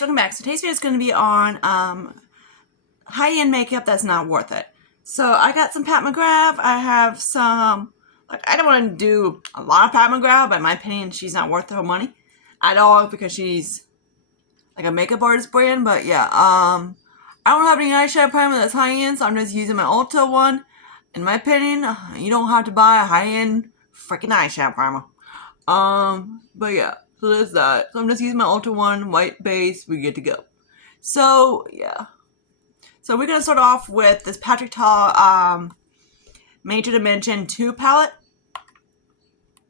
Welcome back. So today's video is going to be on high-end makeup that's not worth it. So I got some Pat McGrath. I have some, I don't want to do a lot of Pat McGrath, but in my opinion, she's not worth her money at all because she's like a makeup artist brand. But yeah, I don't have any eyeshadow primer that's high-end, so I'm just using my Ulta one. In my opinion, you don't have to buy a high-end freaking eyeshadow primer. But yeah. So there's that. So I'm just using my Ultra One white base. We're good to go. So yeah. So we're gonna start off with this Patrick Tah Major Dimension 2 palette.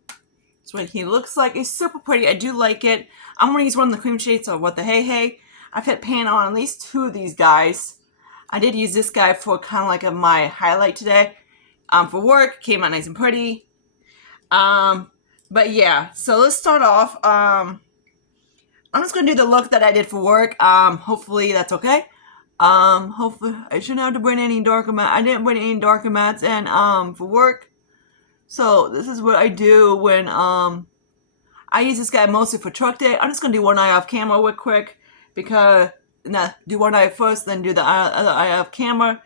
That's what he looks like. It's super pretty. I do like it. I'm gonna use one of the cream shades of What the Hey Hey. I've hit pan on at least two of these guys. I did use this guy for kind of like my highlight today. For work, came out nice and pretty. But yeah, so let's start off. I'm just gonna do the look that I did for work. Hopefully that's okay. Hopefully I shouldn't have to bring any darker matte. I didn't bring any darker mattes in for work. So this is what I do when I use this guy mostly for truck day. I'm just gonna do one eye off camera real quick because do one eye first, then do the other eye off camera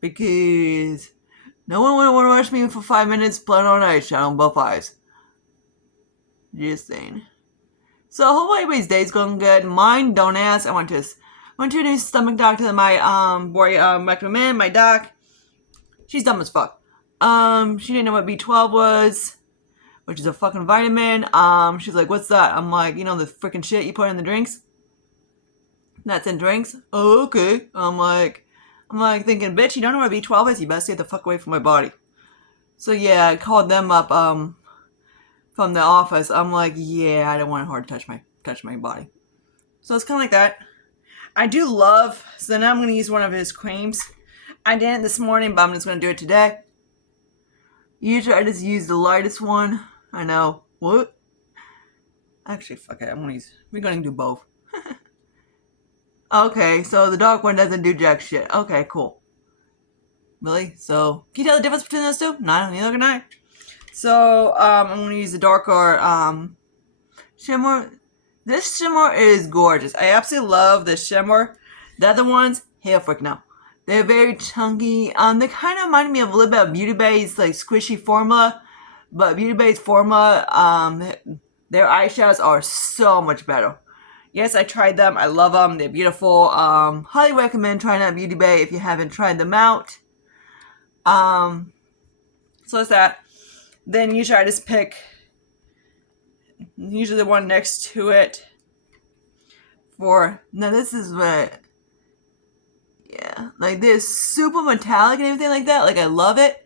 because no one would want to watch me for 5 minutes putting on eyeshadow on both eyes. Just saying. So hopefully everybody's day's going good. Mine, don't ask. I went to a new stomach doctor that my boy recommended. My doc, she's dumb as fuck. She didn't know what B12 was, which is a fucking vitamin. She's like, "What's that?" I'm like, "You know the freaking shit you put in the drinks. That's in drinks." Oh, okay. I'm like thinking, bitch, you don't know what B12 is? You better stay the fuck away from my body. So yeah, I called them up from the office. I'm like, yeah, I don't want her to touch my body. So it's kind of like that. I do love. So now I'm going to use one of his creams. I didn't this morning, but I'm just going to do it today. Usually I just use the lightest one. I know. What? Actually, fuck it. We're going to do both. Okay, so the dark one doesn't do jack shit. Okay, cool. Really? So, can you tell the difference between those two? Neither can I. So, I'm going to use the darker shimmer. This shimmer is gorgeous. I absolutely love this shimmer. The other ones, hell frick no. They're very chunky. They kind of remind me of a little bit of Beauty Bay's like squishy formula. But Beauty Bay's formula, their eyeshadows are so much better. Yes, I tried them. I love them. They're beautiful. Highly recommend trying out Beauty Bay if you haven't tried them out. So that's that. Then usually I just pick the one next to it now this is what, yeah, like this super metallic and everything like that. Like I love it,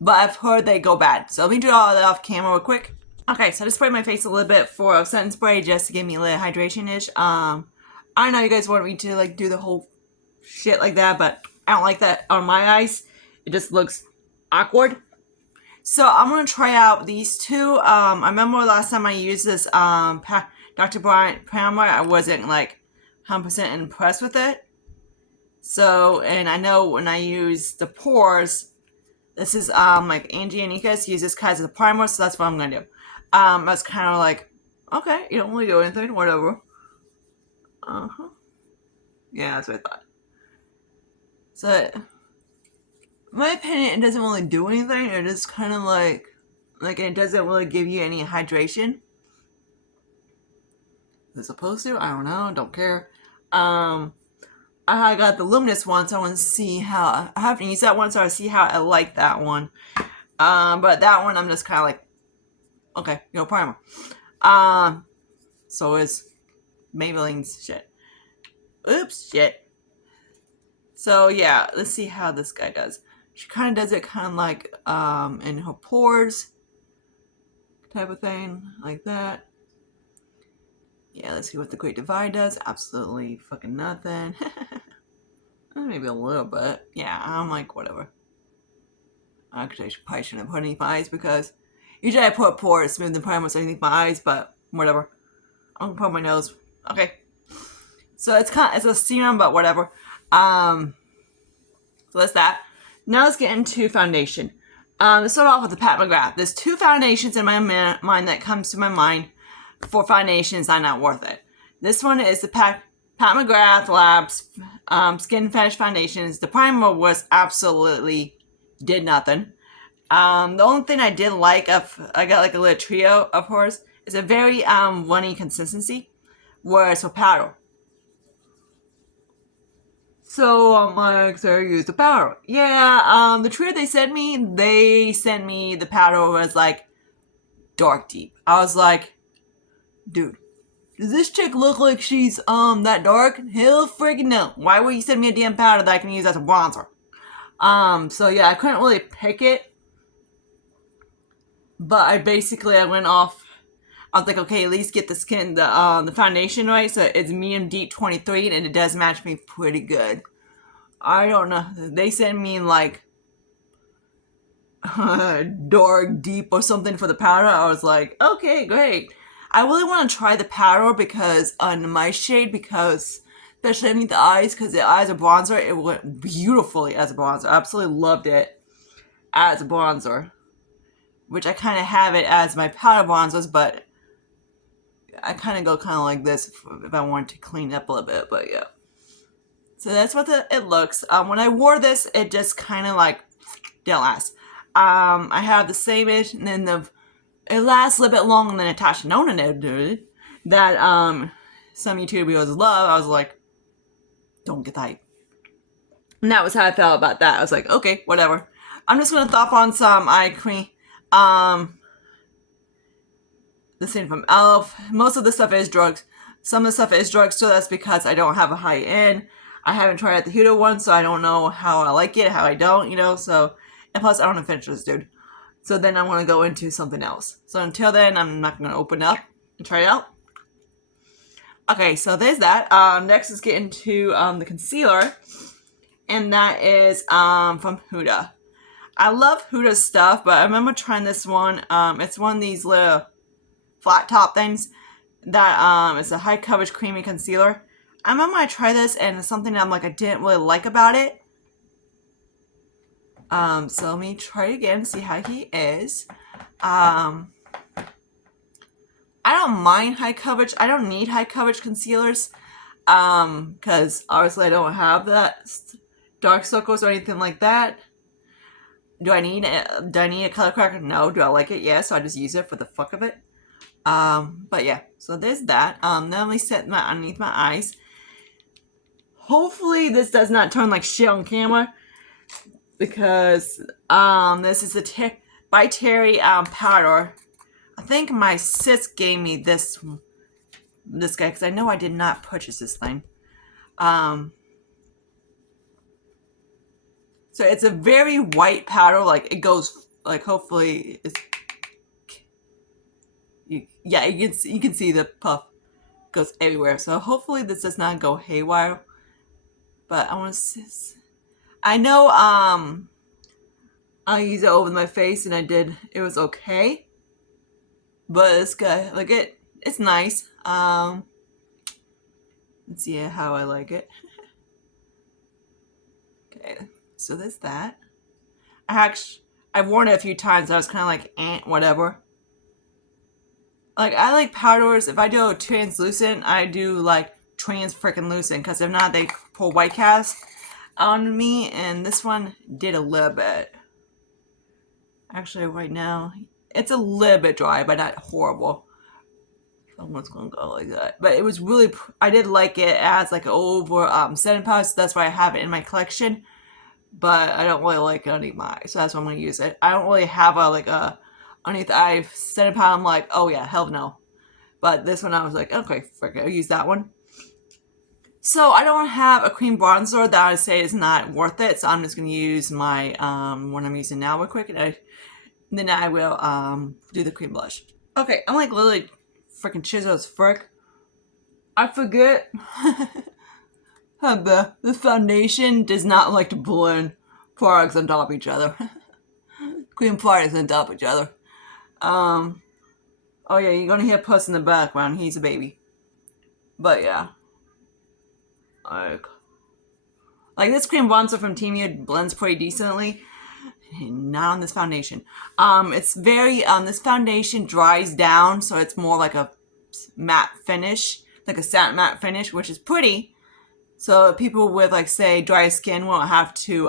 but I've heard they go bad. So let me do all that off camera real quick. Okay, so I just sprayed my face a little bit for a setting spray just to give me a little hydration-ish. I know you guys want me to like do the whole shit like that, but I don't like that on my eyes. It just looks awkward. So I'm going to try out these two. I remember last time I used this Dr. Bryant primer, I wasn't like 100% impressed with it. So, and I know when I use the pores, this is like Angie and Ika's use this kind of a primer, so that's what I'm going to do. I was kind of like, okay, you don't really do anything, whatever. Yeah, that's what I thought. So, in my opinion, it doesn't really do anything. It is kind of like it doesn't really give you any hydration. Is it supposed to? I don't know. Don't care. I got the luminous one, so I want to see how I haven't used that one, so I see how I like that one. But that one, I'm just kind of like, okay, primer. So is Maybelline's shit. Oops, shit. So yeah, let's see how this guy does. She kind of does it kind of like in her pores type of thing, like that. Yeah, let's see what the Great Divide does. Absolutely fucking nothing. Maybe a little bit. Yeah, I'm like, whatever. Actually, I probably shouldn't have put any eyes because usually I put pores, smooth the primer so anything for my eyes, but whatever. I'm gonna put my nose. Okay. So it's a serum, but whatever. So that's that. Now let's get into foundation. Let's start off with the Pat McGrath. There's two foundations in my mind that comes to my mind for foundations that are not worth it. This one is the Pat McGrath Labs Skin Finish Foundations. The primer was absolutely did nothing. The only thing I did like I got like a little trio of hers is a very runny consistency, whereas for powder. So I'm like, so use the powder. Yeah, the trio they sent me the powder was like dark deep. I was like, dude, does this chick look like she's that dark? Hell freaking no. Why would you send me a damn powder that I can use as a bronzer? So yeah, I couldn't really pick it. But I went off. I was like, okay, at least get the foundation right. So it's medium deep 23, and it does match me pretty good. I don't know. They sent me like dark deep or something for the powder. I was like, okay, great. I really want to try the powder because on my shade, because especially underneath the eyes, because the eyes are bronzer, it went beautifully as a bronzer. I absolutely loved it as a bronzer, which I kind of have it as my powder bronzers, but I kind of go kind of like this if I want to clean up a little bit, but yeah. So that's what it looks. When I wore this, it just kind of like didn't last. I have the same-ish, and then it lasts a little bit longer than Natasha Nona did. That some YouTubers love. I was like, don't get the hype. And that was how I felt about that. I was like, okay, whatever. I'm just gonna thump on some eye cream. The same from e.l.f. Most of the stuff is drugs. Some of the stuff is drugs, so that's because I don't have a high end. I haven't tried out the Huda one, so I don't know how I like it, how I don't, so, and plus I don't want to finish this, dude. So then I'm going to go into something else. So until then, I'm not going to open up and try it out. Okay, so there's that. Next is getting to the concealer, and that is from Huda. I love Huda's stuff, but I remember trying this one. It's one of these little flat top things that it's a high coverage creamy concealer. I remember I tried this and it's something I'm like I didn't really like about it. So let me try it again, see how he is. I don't mind high coverage. I don't need high coverage concealers. Because obviously I don't have that dark circles or anything like that. Do I need a color corrector? No. Do I like it? Yes. So I just use it for the fuck of it. But yeah, so there's that. Now let me set my underneath my eyes. Hopefully this does not turn like shit on camera, because this is the by Terry powder. I think my sis gave me this guy because I know I did not purchase this thing. So it's a very white powder. Like it goes like hopefully it's. Yeah, you can see the puff goes everywhere. So hopefully this does not go haywire. But I want to. I know. I used it over my face, and I did. It was okay. But this guy, like it's nice. Let's see how I like it. Okay, so there's that. I've worn it a few times. I was kind of like, whatever. Like, I like powders. If I do translucent, I do, like, freaking lucent. Because if not, they pull white cast on me. And this one did a little bit. Actually, right now, it's a little bit dry, but not horrible. Someone's going to go like that. But it was really, I did like it as, like, over setting powder. So that's why I have it in my collection. But I don't really like it underneath my eye. So that's why I'm going to use it. I don't really have a underneath the eye setting powder. I'm like, oh yeah, hell no. But this one I was like, okay, frick it, I'll use that one. So I don't have a cream bronzer that I say is not worth it. So I'm just going to use my one I'm using now real quick. And then I will do the cream blush. Okay, I'm like literally freaking chiseled as frick. I forget. The foundation does not like to blend products on top of each other. Cream products on top of each other. Oh yeah, you're gonna hear Puss in the background. He's a baby. But yeah. Like this cream bronzer from Tine blends pretty decently. Not on this foundation. It's very, this foundation dries down, so it's more like a matte finish. like a satin matte finish, which is pretty. So people with like say dry skin won't have to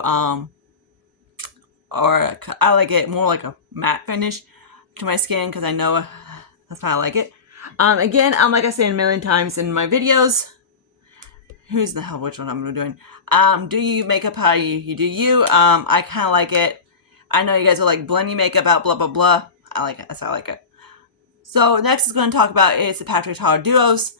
or I like it more like a matte finish to my skin because I know that's how I like it. Again, like I said a million times in my videos, who's the hell which one I'm doing? Do you makeup how you do you? I kind of like it. I know you guys are like blending makeup out, blah blah blah. I like it. That's how I like it. So next is going to talk about is the Patrick Tah duos.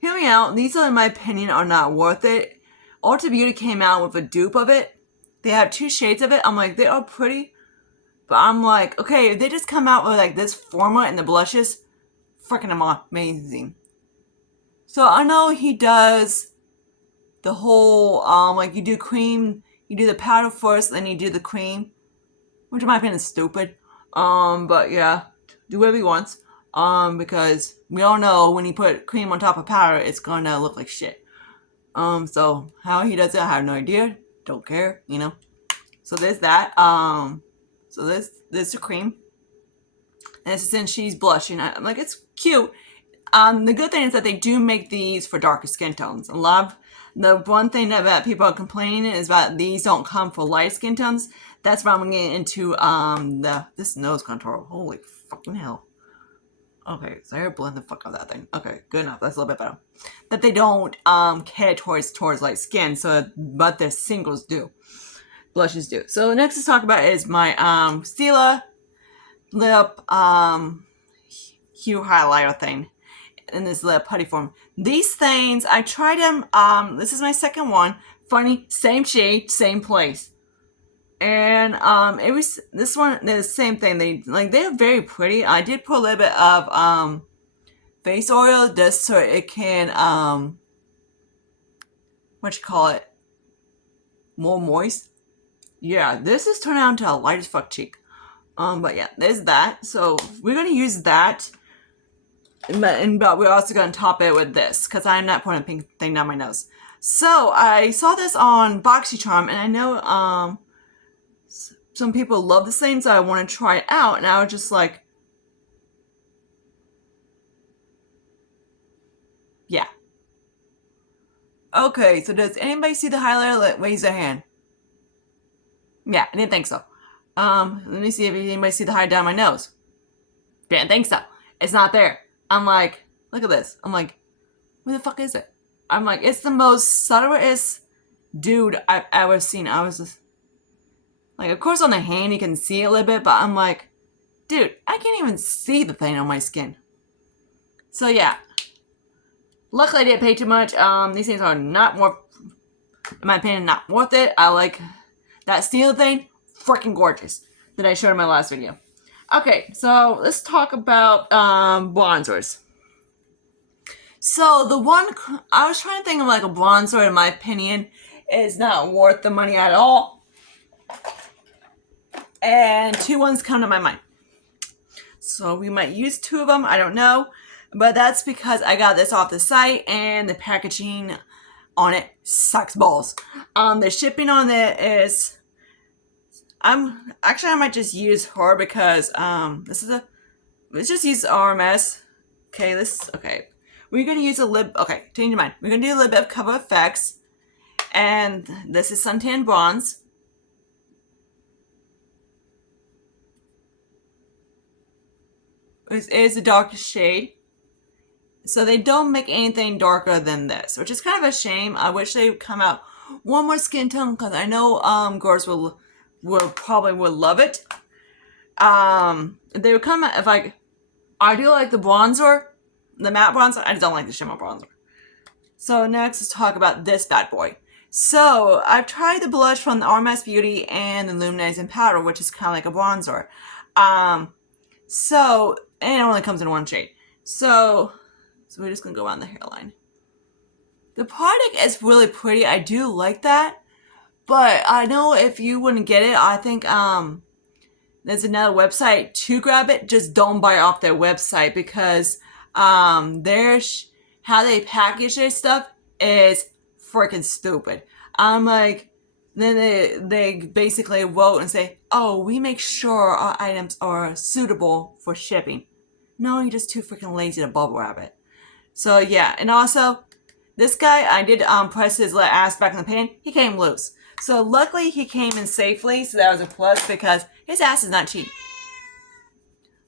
Hear me out. These, in my opinion, are not worth it. Ulta Beauty came out with a dupe of it. They have 2 shades of it. I'm like, they are pretty. But I'm like, okay, if they just come out with like this formula and the blushes, freaking amazing. So I know he does the whole, like you do cream, you do the powder first, then you do the cream. Which in my opinion is stupid. But yeah, do whatever he wants. Because we all know when you put cream on top of powder, it's gonna look like shit. So how he does it, I have no idea. Don't care, you know. So there's that. So there's the cream. And since she's blushing, I'm like, it's cute. The good thing is that they do make these for darker skin tones. The one thing that people are complaining is that these don't come for light skin tones. That's why I'm getting into this nose contour. Holy fucking hell. Okay, so I blend the fuck out of that thing. Okay, good enough. That's a little bit better. That they don't care towards light skin, but their singles do. Blushes do. So next to talk about is my Stila lip hue highlighter thing in this lip putty form. These things, I tried them. This is my second one. Funny, same shade, same place. And it was this one, the same thing. They're very pretty. I did put a little bit of face oil just so it can more moist. Yeah, this is turning out into a light as fuck cheek. But yeah, there's that. So we're gonna use that. But we're also gonna top it with this because I'm not putting a pink thing down my nose. So I saw this on BoxyCharm, and I know some people love this thing, so I want to try it out. And I was just like, yeah. Okay, so does anybody see the highlighter? Raise their hand. Yeah, I didn't think so. Let me see if anybody see the highlight down my nose. Didn't think so. It's not there. I'm like, look at this. I'm like, where the fuck is it? I'm like, it's the most subtlest dude I've ever seen. I was just like, of course on the hand you can see it a little bit, but I'm like, dude, I can't even see the thing on my skin. So yeah. Luckily I didn't pay too much. These things are not worth, in my opinion, not worth it. I like that steel thing, freaking gorgeous, that I showed in my last video. Okay, so let's talk about bronzers. So the one, I was trying to think of like a bronzer, in my opinion, is not worth the money at all. And 2 ones come to my mind. So we might use 2 of them, I don't know. But that's because I got this off the site and the packaging on it sucks balls. The shipping on it is, I might just use her because let's just use RMS. Okay. We're gonna use a lip. Okay, change your mind. We're gonna do a little bit of Cover FX, and this is Suntan Bronze. It is the darkest shade. So they don't make anything darker than this, which is kind of a shame. I wish they would come out one more skin tone because I know girls will probably love it. They would come out if I do like the bronzer, the matte bronzer. I just don't like the shimmer bronzer. So next, let's talk about this bad boy. So I've tried the blush from the RMS Beauty and the Luminizing Powder, which is kind of like a bronzer. And it only comes in 1 shade. So we're just gonna go on the hairline. The product is really pretty. I do like that. But I know if you wouldn't get it, I think there's another website to grab it. Just don't buy off their website because how they package their stuff is freaking stupid. I'm like, then they basically vote and say, oh, we make sure our items are suitable for shipping. No, you're just too freaking lazy to bubble wrap it. So yeah, and also, this guy, I did press his ass back in the pan. He came loose. So luckily he came in safely, so that was a plus because his ass is not cheap.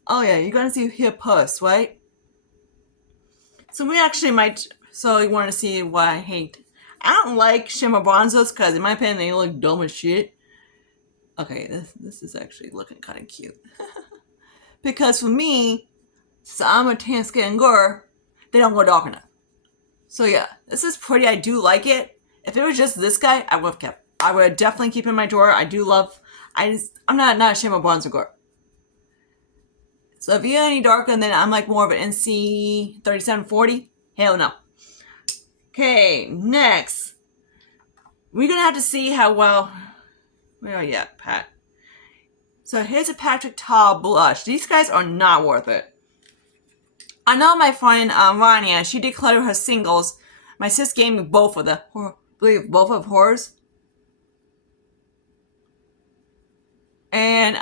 Oh yeah, you're gonna see here puss, right? So we actually might, so you want to see what I hate. I don't like shimmer bronzers because in my opinion they look dumb as shit. Okay, this is actually looking kind of cute. Because for me, so I'm a tan skin girl, they don't go dark enough. So yeah, this is pretty. I do like it. If it was just this guy, I would have kept. I would definitely keep it in my drawer. I do love. I'm not a shimmer bronzer girl. So if you're any darker, then I'm like more of an NC 3740. Hell no. Okay, next. We're gonna have to see how well. Where are you at, Pat? So here's a Patrick Tah blush. These guys are not worth it. I know my friend Rania, she declared her singles. My sis gave me both of the, I believe both of hers. And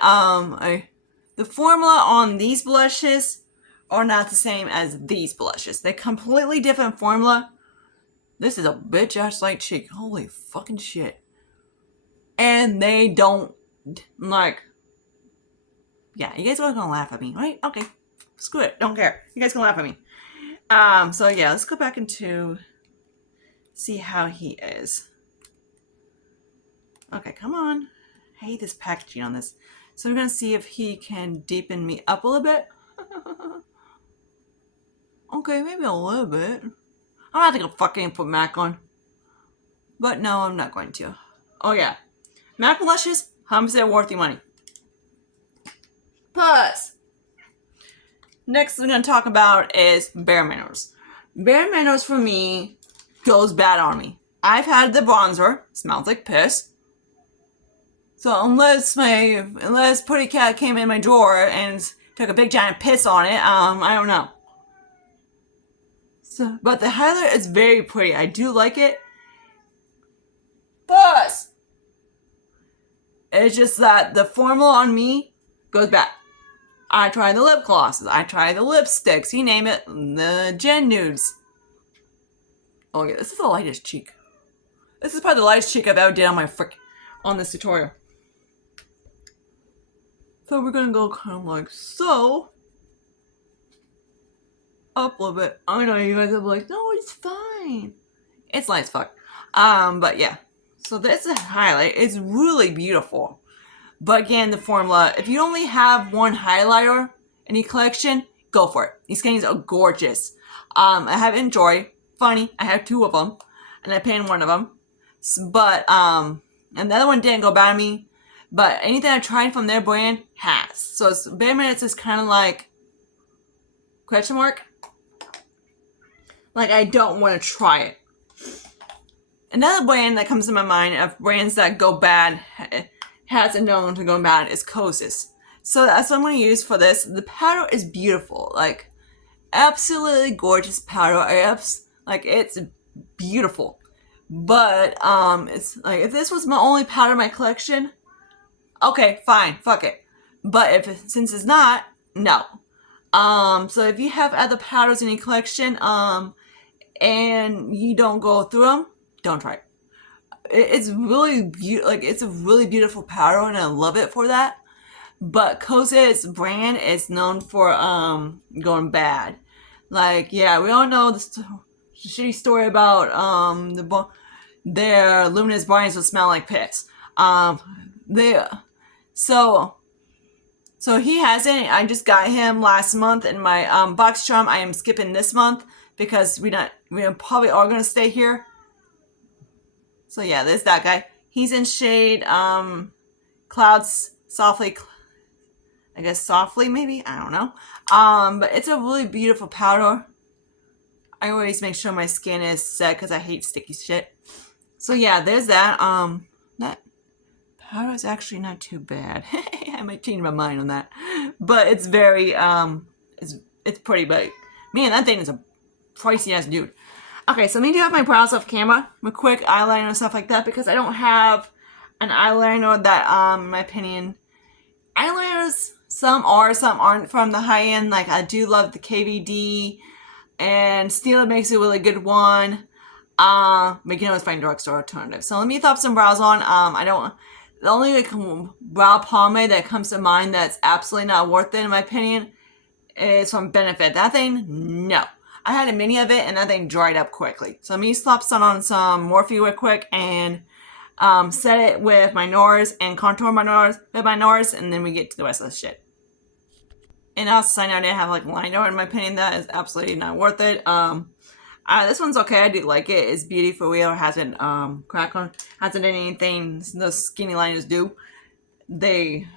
the formula on these blushes are not the same as these blushes. They're completely different formula. This is a bitch ass light cheek. Holy fucking shit. And they don't, like, yeah, you guys are gonna laugh at me, right? Okay, screw it, don't care. You guys can laugh at me. So yeah, let's go back into see how he is. Okay, come on. I hate this packaging on this. So we're gonna see if he can deepen me up a little bit. Okay, maybe a little bit. I'm not gonna fucking put MAC on. But no, I'm not going to. Oh yeah. MAC blushes, 100% worth your money. Plus, next we're going to talk about is Bare Minerals. Bare Minerals for me goes bad on me. I've had the bronzer, smells like piss. So unless Pretty Cat came in my drawer and took a big giant piss on it, I don't know. So, but the highlighter is very pretty. I do like it. Plus, it's just that the formula on me goes bad. I tried the lip glosses. I tried the lipsticks. You name it. The Gen Nudes. Oh yeah, this is the lightest cheek. This is probably the lightest cheek I've ever did on this tutorial. So we're gonna go kind of like so. Up a little bit. I know you guys are like, no, it's fine. It's light as fuck. But yeah. So this is a highlight. It's really beautiful. But again, the formula, if you only have one highlighter in your collection, go for it. These things are gorgeous. I have Enjoy. Funny, I have two of them. And I painted one of them. But, and the other one didn't go bad on me. But anything I tried from their brand has. So it's, Bare Minutes is kind of like, question mark? Like I don't want to try it. Another brand that comes to my mind of brands that go bad, has it known to go bad, is Kosas. So that's what I'm going to use for this. The powder is beautiful. Like, absolutely gorgeous powder. Like, it's beautiful. But, it's like, if this was my only powder in my collection, okay, fine, fuck it. But since it's not, no. So if you have other powders in your collection, and you don't go through them, don't try it. It's really it's a really beautiful powder, and I love it for that. But Kosas brand is known for going bad. Like, yeah, we all know the shitty story about their luminous bodies will smell like piss. So he hasn't. I just got him last month in my box charm. I am skipping this month because we probably are gonna stay here. So yeah, there's that guy. He's in shade Clouds Softly. I guess softly maybe. I don't know. But it's a really beautiful powder. I always make sure my skin is set because I hate sticky shit. So yeah, there's that. That powder is actually not too bad. I might change my mind on that. But it's very it's pretty big. Man, that thing is a pricey ass dude. Okay, so let me do have my brows off camera. My quick eyeliner and stuff like that because I don't have an eyeliner that, in my opinion, eyeliners, Some are, some aren't from the high end. Like I do love the KVD, and Stila makes a really good one. But you can always find drugstore alternatives. So let me throw up some brows on. I don't. The only like, brow pomade that comes to mind that's absolutely not worth it in my opinion is from Benefit. That thing, no. I had a mini of it and that thing dried up quickly. So let me slap some on some Morphe real quick and set it with my NARS and contour my NARS with my NARS, and then we get to the rest of the shit. And also, I know I didn't have like liner in my opinion. That is absolutely not worth it. This one's okay. I do like it. It's beauty for real. It hasn't cracked on. Hasn't done anything those skinny liners do.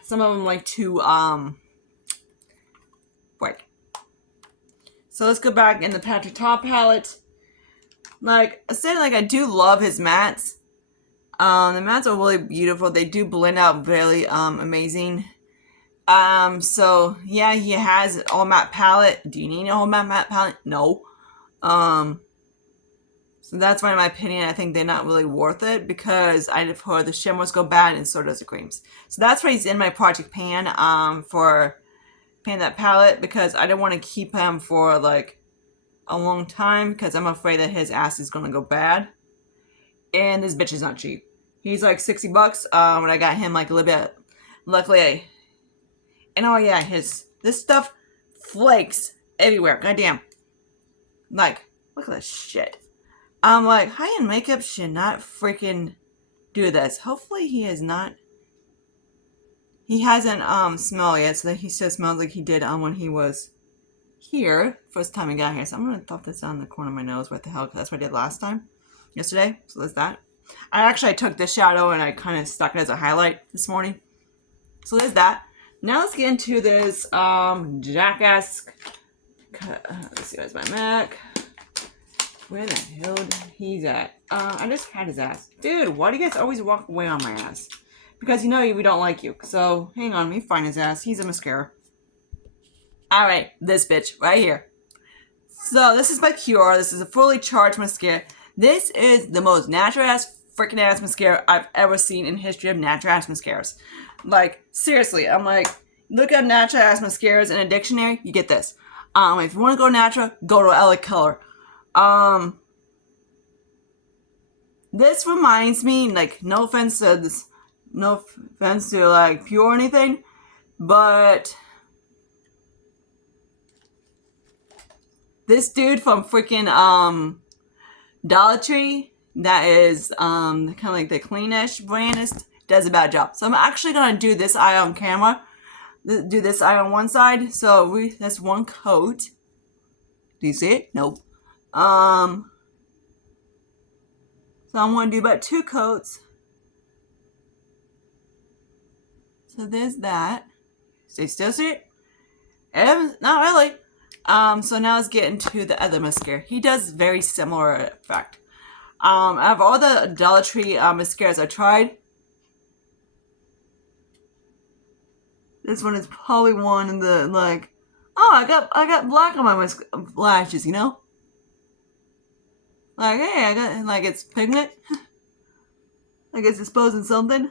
Some of them like to break. So let's go back in the Patrick Tah palette. Like I said, like I do love his mattes. The mattes are really beautiful. They do blend out really amazing. So yeah, he has an all matte palette. Do you need a whole matte palette? No. So that's why in my opinion, I think they're not really worth it because I've heard the shimmers go bad and so does the creams. So that's why he's in my project pan, for painting that palette because I don't want to keep him for like a long time because I'm afraid that his ass is going to go bad. And this bitch is not cheap. He's like $60, when I got him like a little bit, luckily, and oh yeah, this stuff flakes everywhere. Goddamn. Like, look at this shit. I'm like, high-end makeup should not freaking do this. Hopefully he is not. He hasn't smelled yet, so that he still smells like he did when he was here. First time he got here. So I'm gonna pop this on the corner of my nose. What the hell? Because that's what I did last time. Yesterday. So there's that. I took this shadow and I kind of stuck it as a highlight this morning. So there's that. Now let's get into this jackass. Let's see, where's my Mac? Where the hell he's at? I just had his ass. Dude, why do you guys always walk away on my ass? Because you know we don't like you. So, hang on, let me find his ass. He's a mascara. Alright, this bitch, right here. So, this is by Cure. This is a fully charged mascara. This is the most natural ass, freaking ass mascara I've ever seen in history of natural ass mascaras. Like, seriously, I'm like, look up natural ass mascaras in a dictionary, you get this. If you want to go natural, go to LA Color. This reminds me, like, no offense to this, no offense to like Pure or anything, but this dude from freaking Dollar Tree, that is kind of like the cleanish brand, does a bad job. So I'm actually gonna do this eye on camera. Do this eye on one side. So that's one coat. Do you see it? Nope. So I'm going to do about 2 coats. So there's that. So you still see it? Not really. So now let's get into the other mascara. He does very similar effect. Out of all the Dollar Tree mascaras I tried, this one is probably one of the like, oh, I got black on my lashes, you know? Like, hey, I got, like, it's pigment. Like it's exposing something.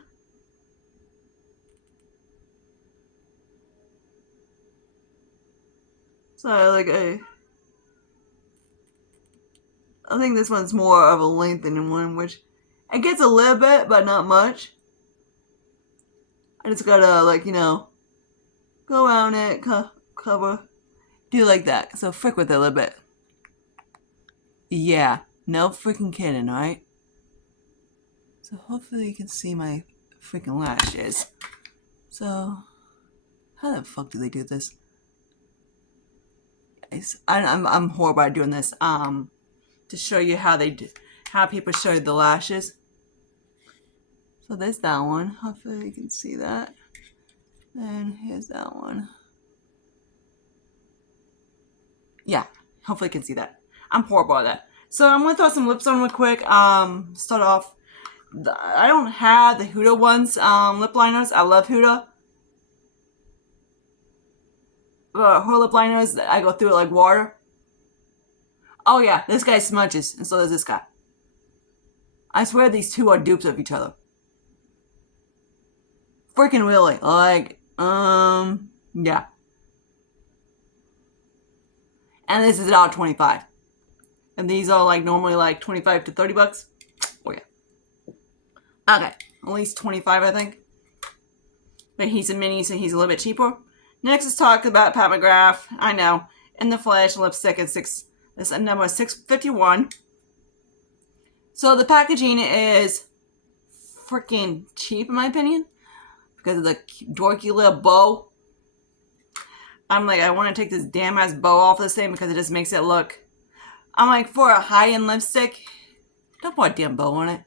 So, like, I think this one's more of a lengthening one, which it gets a little bit, but not much. I just gotta, like, you know, go around it, cover, do like that. So, frick with it a little bit. Yeah, no freaking kidding, right? So, hopefully you can see my freaking lashes. So, how the fuck do they do this? I'm horrible at doing this. To show you how how people show you the lashes. So there's that one. Hopefully you can see that. And here's that one. Yeah, hopefully you can see that. I'm horrible at that. So I'm gonna throw some lips on real quick. Start off. I don't have the Huda ones lip liners. I love Huda. Her lip liners, I go through it like water. Oh yeah, this guy smudges, and so does this guy. I swear these two are dupes of each other. Freaking really. Like, Yeah. And this is $1.25. And these are like normally like 25 to 30 bucks. Oh yeah. Okay. At least 25, I think. But he's a mini, so he's a little bit cheaper. Next, let's talk about Pat McGrath. I know. In the Flesh lipstick is this is number 651. So the packaging is freaking cheap in my opinion. Because of the dorky little bow. I'm like, I want to take this damn ass bow off this thing because it just makes it look. I'm like, for a high-end lipstick, don't put a damn bow on it.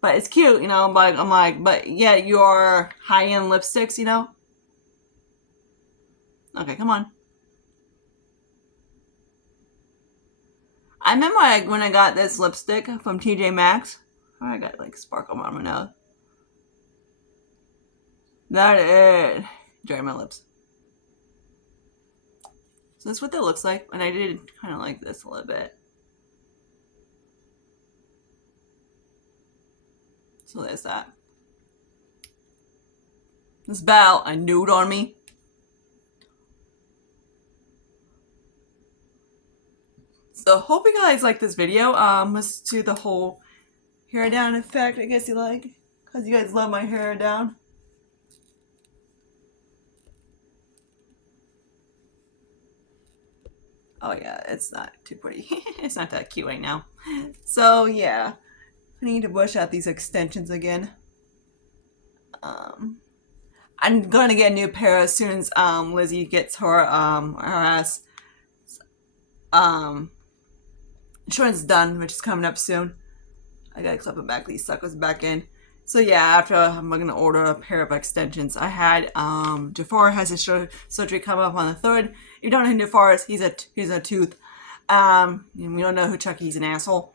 But it's cute, you know, but I'm like, but yeah, your high-end lipsticks, you know? Okay, come on. I remember when I got this lipstick from TJ Maxx. Oh, I got like sparkle on my nose. That is dry my lips. So that's what that looks like. And I did kind of like this a little bit. So there's that. This bow, a nude on me. So hope you guys like this video. Let's do the whole hair down effect. I guess you like, because you guys love my hair down. Oh yeah, it's not too pretty. It's not that cute right now. So yeah, I need to brush out these extensions again. I'm gonna get a new pair as soon as Lizzie gets her ass insurance done, which is coming up soon. I gotta clip back these suckers back in. So yeah, after I'm gonna order a pair of extensions. I had Jafar has his surgery come up on the 3rd. If you don't know who Jafar is, he's a tooth. We don't know who Chucky. He's an asshole.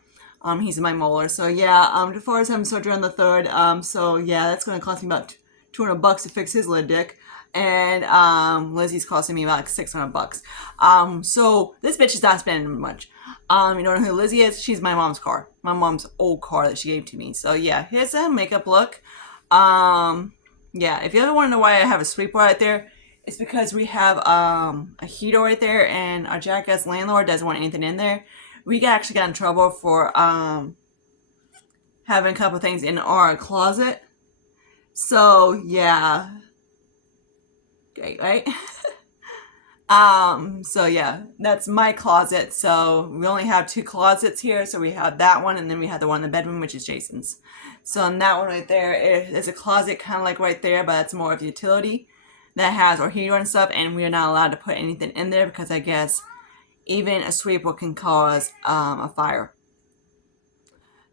He's in my molar. So yeah, Jafar is having surgery on the 3rd. So yeah, that's gonna cost me about $200 to fix his lid dick. And Lizzie's costing me about like $600. So this bitch is not spending much. You know who Lizzie is? She's my mom's car. My mom's old car that she gave to me. So yeah, here's a makeup look. Yeah, if you ever want to know why I have a sweeper right there, it's because we have a heater right there, and our jackass landlord doesn't want anything in there. We actually got in trouble for having a couple things in our closet. So yeah. Great, right? So yeah, that's my closet. So we only have 2 closets here. So we have that one, and then we have the one in the bedroom, which is Jason's. So in that one right there is a closet kind of like right there, but it's more of utility that has our heater and stuff, and we are not allowed to put anything in there because I guess even a sweeper can cause a fire.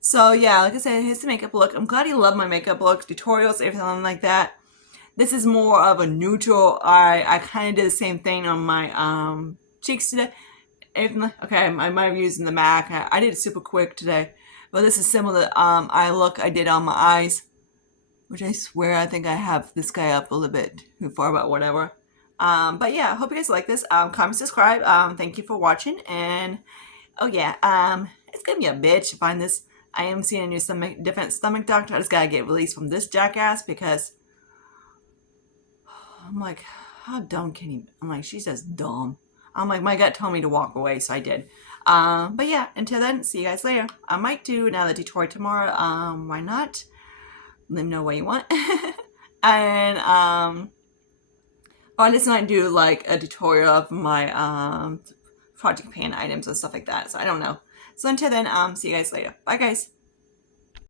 So yeah, like I said, here's the makeup look. I'm glad you love my makeup look, tutorials, everything like that. This is more of a neutral. I kind of did the same thing on my cheeks today. Okay, I might have used in the MAC. I did it super quick today. But this is similar eye look I did on my eyes. Which I swear I think I have this guy up a little bit too far, but whatever. But yeah, I hope you guys like this. Comment, subscribe. Thank you for watching. And oh yeah, it's gonna be a bitch to find this. I am seeing a new different stomach doctor. I just gotta get released from this jackass because I'm like, how dumb can he? I'm like, she's just dumb. I'm like, my gut told me to walk away, so I did. But yeah, until then, see you guys later. I might do another tutorial tomorrow. Why not? Let me know what you want. And I just might do like a tutorial of my project pan items and stuff like that. So I don't know. So until then, see you guys later. Bye guys.